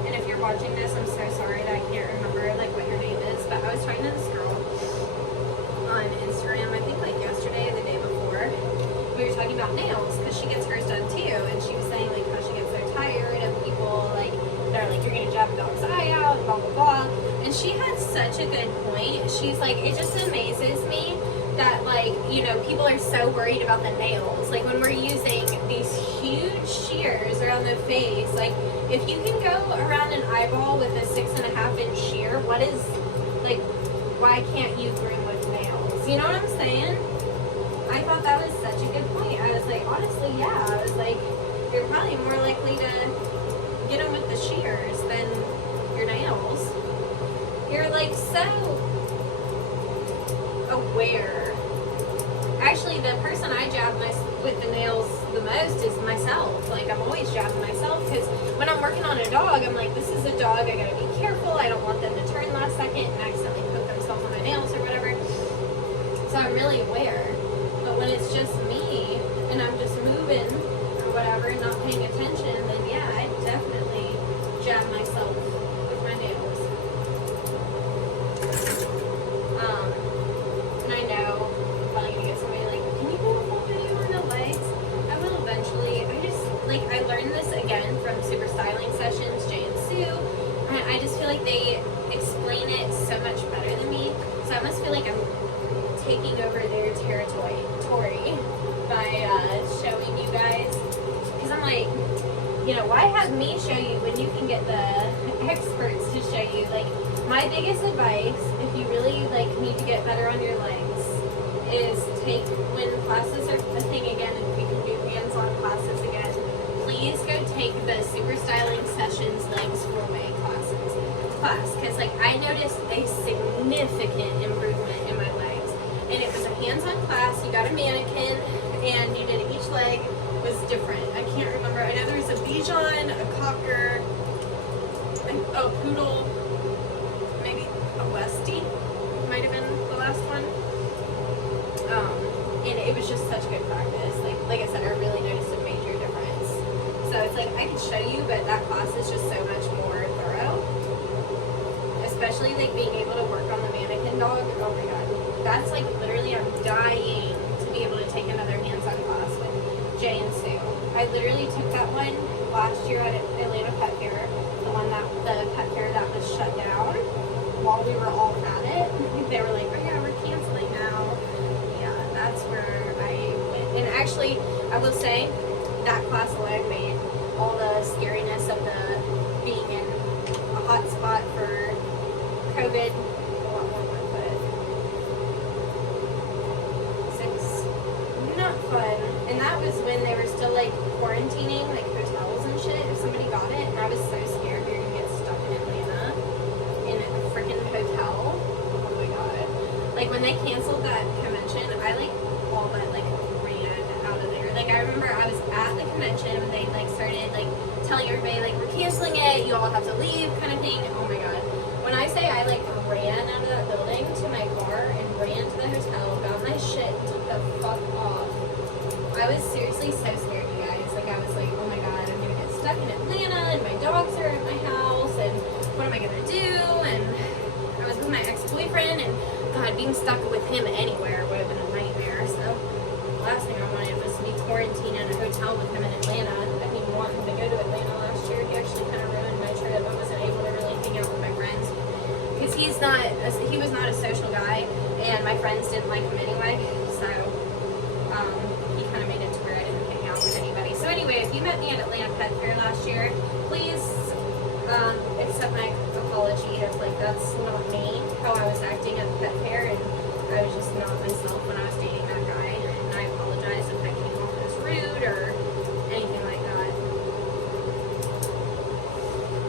and if you're watching this, I'm so sorry that I can't remember like what your name is, but I was talking to this girl on Instagram, I think like yesterday or the day before. We were talking about nails because she gets hers done too, and she was saying like how she gets so tired of people like that are like, you're gonna jab a dog's eye out, blah blah blah. And she had such a good point. She's like, it just amazes me that like, you know, people are so worried about the nails. Like when we're using these huge shears around the face, like if you can go around an eyeball with a 6.5-inch shear, what is like, why can't you groom with nails? You know what I'm saying? I thought that was such a good point. I was like, honestly, yeah. I was like, you're probably more likely to get them with the shears than your nails. You're like so aware. Actually, the person I jab with the nails the most is myself. Like, I'm always jabbing myself because when I'm working on a dog, I'm like, this is a dog. I gotta be careful. I don't want them to turn last second and accidentally put themselves on my nails or whatever. So I'm really aware. But when it's just me and I'm just moving or whatever, not paying attention, then yeah, I definitely jab myself with my nails. And I know I'm probably gonna get somebody like, can you do a full video on the legs? I will eventually. I learned this again from Super Styling Sessions, Jay and Sue. And I just feel like they explain it so much better than me. So I almost feel like I'm taking over their territory by showing you guys. Because I'm like, you know, why have me show you when you can get the experts to show you? Like, my biggest advice, if you really like need to get better on your legs, is when classes are a thing again and we can do hands-on classes again, please go take the Super Styling Sessions Legs Full-Way class. Because like I noticed a significant improvement in my legs. And it was a hands-on class. You got a mannequin and you did each leg was different. I can't remember. I know there was a Bichon, a Cocker, a Poodle, maybe a Westie might have been the last one. And it was just such good practice. Like I said, I really noticed a major difference. So it's like I could show you, but that class is just so much more thorough. Especially like being able to work on the mannequin dog. Oh my god. That's like literally, I'm dying to be able to take another hands-on class with Jay and Sue. I literally took that one last year at Atlanta Pet Fair, the pet fair that was shut down while we were all at it. They were like, oh yeah, we're canceling now. Yeah, that's where I went. And actually, I will say, that class alone made all the scariness of the being in a hot spot for COVID a lot more worth it. Not fun. And that was when they were still like quarantining like hotels and shit if somebody got it, and I was so scared we were gonna get stuck in Atlanta in a freaking hotel. Oh my god. Like when they canceled that convention, I like all but like ran out of there. Like I remember I was at the convention and they like started like telling everybody like we're canceling it, you all have to leave kind of thing. Oh my god. When I say I like ran out of that building to my car and ran to the hotel, got my shit and took the fuck off. I was seriously so scared, you guys. Like I was like, oh my god, I'm gonna get stuck in Atlanta and my dogs are at my house and what am I gonna do? And I was with my ex-boyfriend and god, being stuck with him anywhere would have been a nightmare. So the last thing I wanted was to be quarantined in a hotel with him in Atlanta. I didn't even want him to go to Atlanta last year. He actually kind of ruined my trip. I wasn't able to really hang out with my friends because he was not a social guy and my friends didn't like him anyway. So he kind of made it to where I didn't hang out with anybody. So anyways, if you met me at Atlanta Pet Fair last year, please accept my apology. If like that's not me, how I was acting at the pet fair, and I was just not myself when I was dating that guy. And I apologize if I came off as rude or anything like that.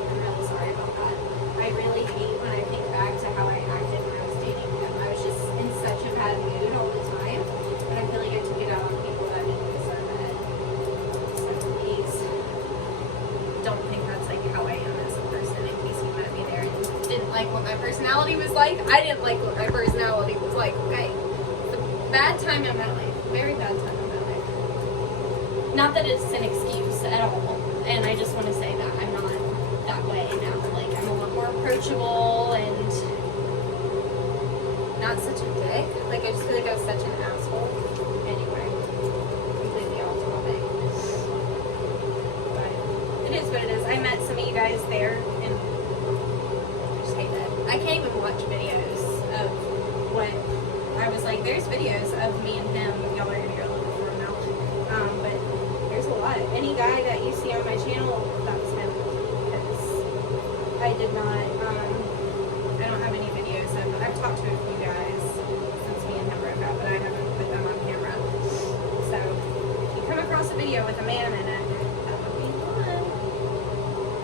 I'm really sorry about that. I really hate when I think back to how I acted when I was dating him. I was just in such a bad mood all the time, but I feel like I took it out on people that didn't deserve it. So please don't think that's like how I am as a person in case you met me there and didn't like what my personality was like. I didn't like what my personality was like, okay? The bad time in my life. Very bad time in my life. Not that it's an excuse at all. And I just want to say that I'm not that way now. Like, I'm a lot more approachable and not such a dick. Like, I just feel like I was such an asshole. Anyway, completely off topic. But it is what it is. I met some of you guys there, and I just hate that. I can't even watch videos of what I was like. There's videos of me and him. Y'all are gonna go looking for him now. But there's a lot. Any guy that you see on my channel, that's him. Because I did not. I don't have any videos of. I've talked to a few guys since me and him broke up, but I haven't put them on camera. So if you come across a video with a man in it, that would be fun.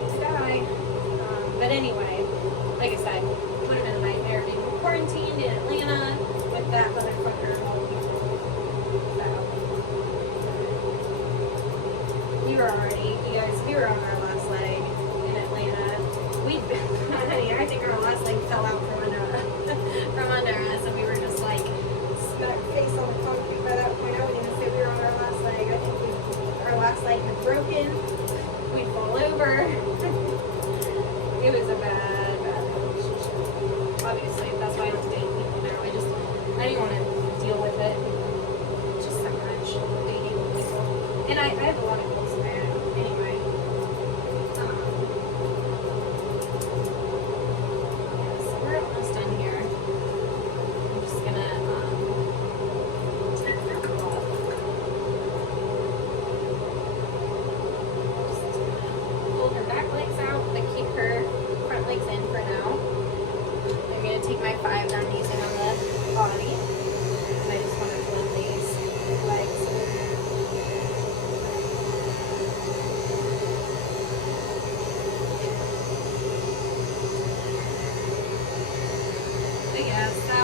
He's a guy. But anyway, like I said, would have been a nightmare being quarantined in Atlanta with that motherfucker of all people. So we were already, you guys, we were on our last leg in Atlanta. We'd been, honey, I think our last leg fell out from under us, and we were just like stuck face on the concrete by that point. I wouldn't even say we were on our last leg. I think our last leg had broken. We'd fall over. It was a bad relationship. Obviously, that's why I don't date people now. I didn't want to deal with it. Just so much dating people. And I have a lot of goals there. Anyway. Yeah, so we're almost done here. I'm just gonna take her off. Just gonna pull her back legs out, but keep her front legs in for now. I'm gonna take my 5 that I'm using on the body, and I just want to flip these legs. But yeah, so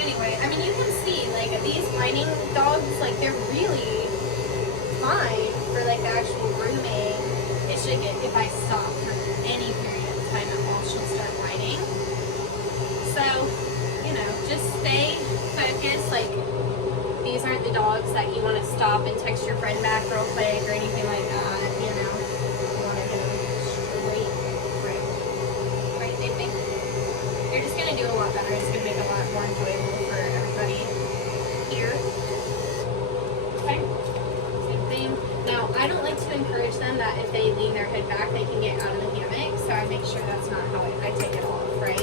anyway, I mean, you can see like these whining dogs, like they're really fine for like the actual grooming. It's just if I stop for any period of time at all, she'll start whining. So, you know, just stay focused. Like, these aren't the dogs that you want to stop and text your friend back real quick or anything like that, you know. You want to get them straight through. Right, they think they're just going to do a lot better. It's going to make it a lot more enjoyable for everybody here. Okay, same thing. Now, I don't like to encourage them that if they lean their head back, they can get out of the hammock, so I make sure that's not how I take it off, right?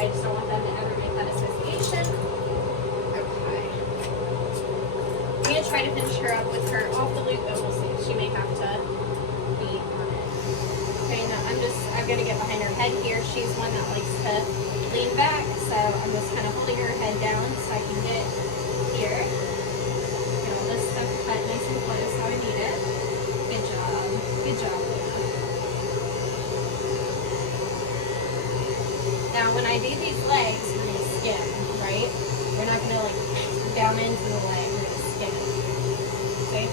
I just don't want them to ever make that association. Okay. I'm going to try to finish her up with her off the loop, but we'll see. She may have to be on it. Okay, now I'm going to get behind her head here. She's one that likes to lean back, so I'm just kind of holding her head down so I can get here. Get all this stuff cut nice and close how I need it. Good job. Good job. Now, when I do these legs, we're going to skim, right? We're not going to, like, down into the leg. We're going to skim it. Okay?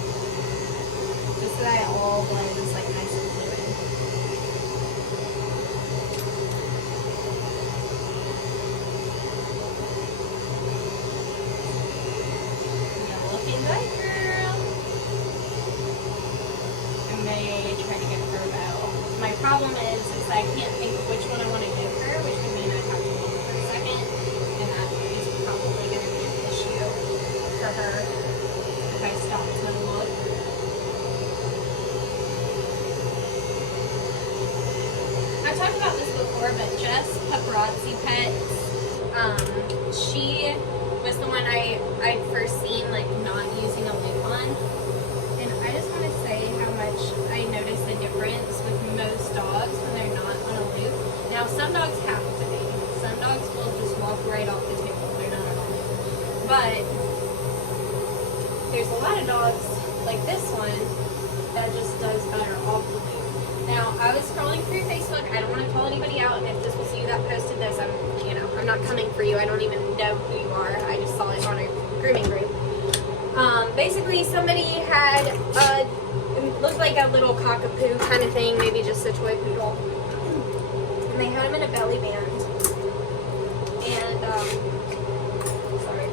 Just so that it all blends, like, nice and fluid. You're looking good, girl. I may try to get her bow. My problem is I can't think of which one I want to give her, which would mean I'd have to look for a second, and that is probably going to be an issue for her if I stop to look. I've talked about this before, but Jess Paparazzi Pets, she was the one I'd first seen like not using a loop on, and I just lot of dogs, like this one, that just does better off the lead. Now, I was scrolling through Facebook. I don't want to call anybody out, and if this was you that posted this, I'm not coming for you. I don't even know who you are. I just saw it on a grooming group. Basically, somebody had it looked like a little cockapoo kind of thing, maybe just a toy poodle, and they had him in a belly band. And sorry,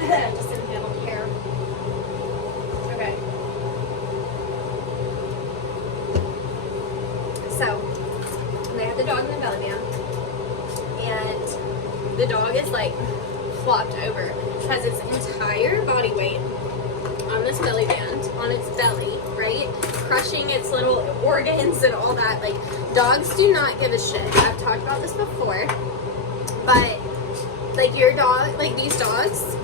just inhaled hair. Okay. So, they had the dog in the belly band, and the dog is like flopped over, has its entire body weight on this belly band, on its belly, right? Crushing its little organs and all that. Like, dogs do not give a shit. I've talked about this before, but like your dog, like these dogs,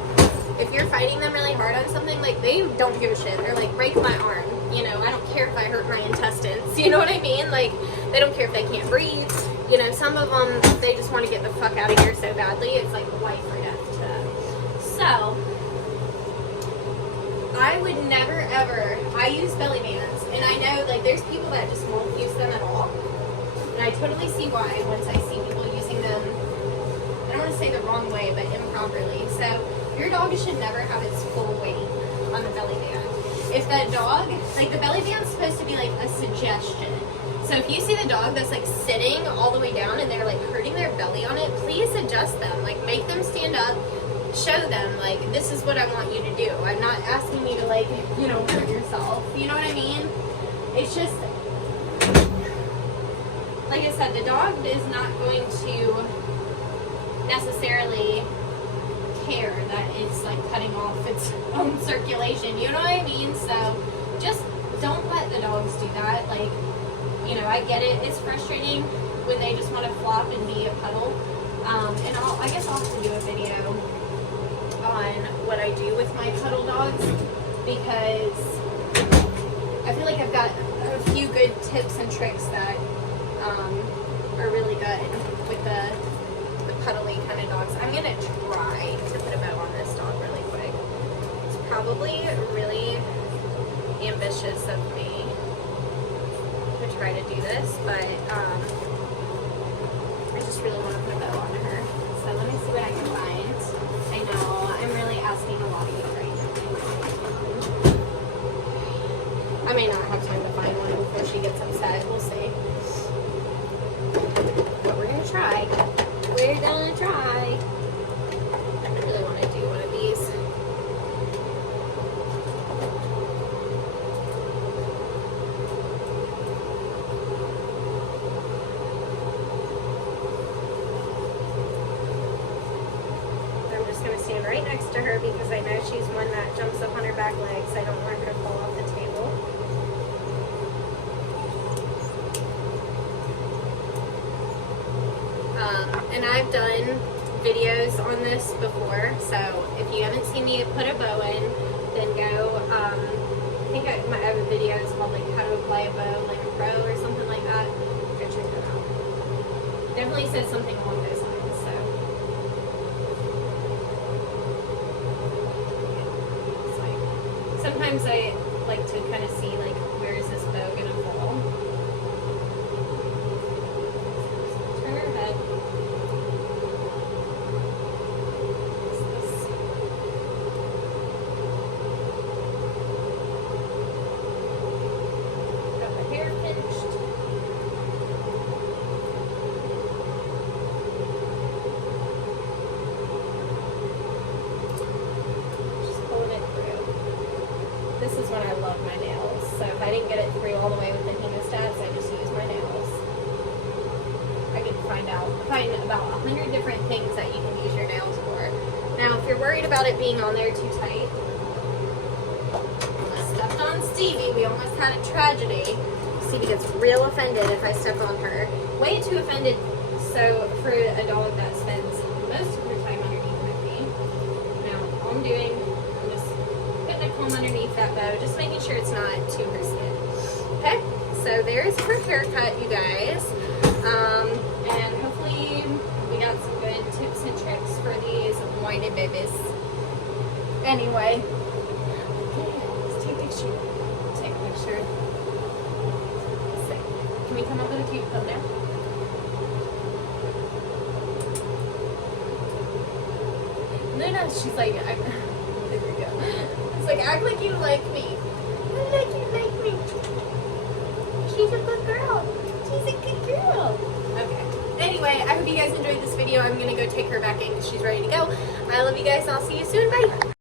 if you're fighting them really hard on something, like they don't give a shit. They're like, break my arm. You know, I don't care if I hurt my intestines. You know what I mean? Like, they don't care if they can't breathe. You know, some of them, they just want to get the fuck out of here so badly. It's like life or death to them. So, I would never ever, I use belly bands, and I know, like, there's people that just won't use them at all. And I totally see why once I see people using them, I don't want to say the wrong way, but improperly. So, your dog should never have its full weight on the belly band. If that dog, like the belly band's supposed to be like a suggestion. So if you see the dog that's like sitting all the way down and they're like hurting their belly on it, please adjust them. Like make them stand up, show them like this is what I want you to do. I'm not asking you to like, you know, hurt yourself. You know what I mean? It's just, like I said, the dog is not going to necessarily care that it's like cutting off its own circulation, you know what I mean? So just don't let the dogs do that. Like, you know, I get it, it's frustrating when they just want to flop and be a puddle. And I guess I'll have to do a video on what I do with my puddle dogs, because I feel like I've got a few good tips and tricks that are really good with the puddly kind of dogs. I'm gonna try to put a bow on this dog really quick. It's probably really ambitious of me to try to do this, but I just really want to put a bow on her. So let me see what I can find. I know I'm really asking a lot of you right now. I may not have time to find one before she gets upset. We'll see. But we're gonna try. We're gonna try. I really want to do one of these. I'm just going to stand right next to her because I know she's one that jumps up on her back legs. I don't want her to fall off the table. And I've done videos on this before, so if you haven't seen me put a bow in, then go, I think I have a video, it's called like how to apply a bow like a pro or something like that. Go check that out. Definitely says something along those lines, so. It's like, sometimes I like to kind of see like, where is this bow gonna fall? Turn her head. This is when I love my nails. So if I didn't get it through all the way with the hemostats, I just use my nails. I can find about 100 different things that you can use your nails for. Now, if you're worried about it being on there too tight, I stepped on Stevie. We almost had a tragedy. Stevie gets real offended if I step on her. Way too offended. So for a dog that spends most of her time underneath my feet. Now, all I'm doing, underneath that bow, just making sure it's not too risky. Okay, so there's her haircut, you guys. And hopefully we got some good tips and tricks for these whiny babies. Anyway, me come up with a cute thumbnail. Luna, she's like, there we go. It's like, act like you like me. Act like you like me. She's a good girl. She's a good girl. Okay. Anyway, I hope you guys enjoyed this video. I'm going to go take her back in because she's ready to go. I love you guys, and I'll see you soon. Bye.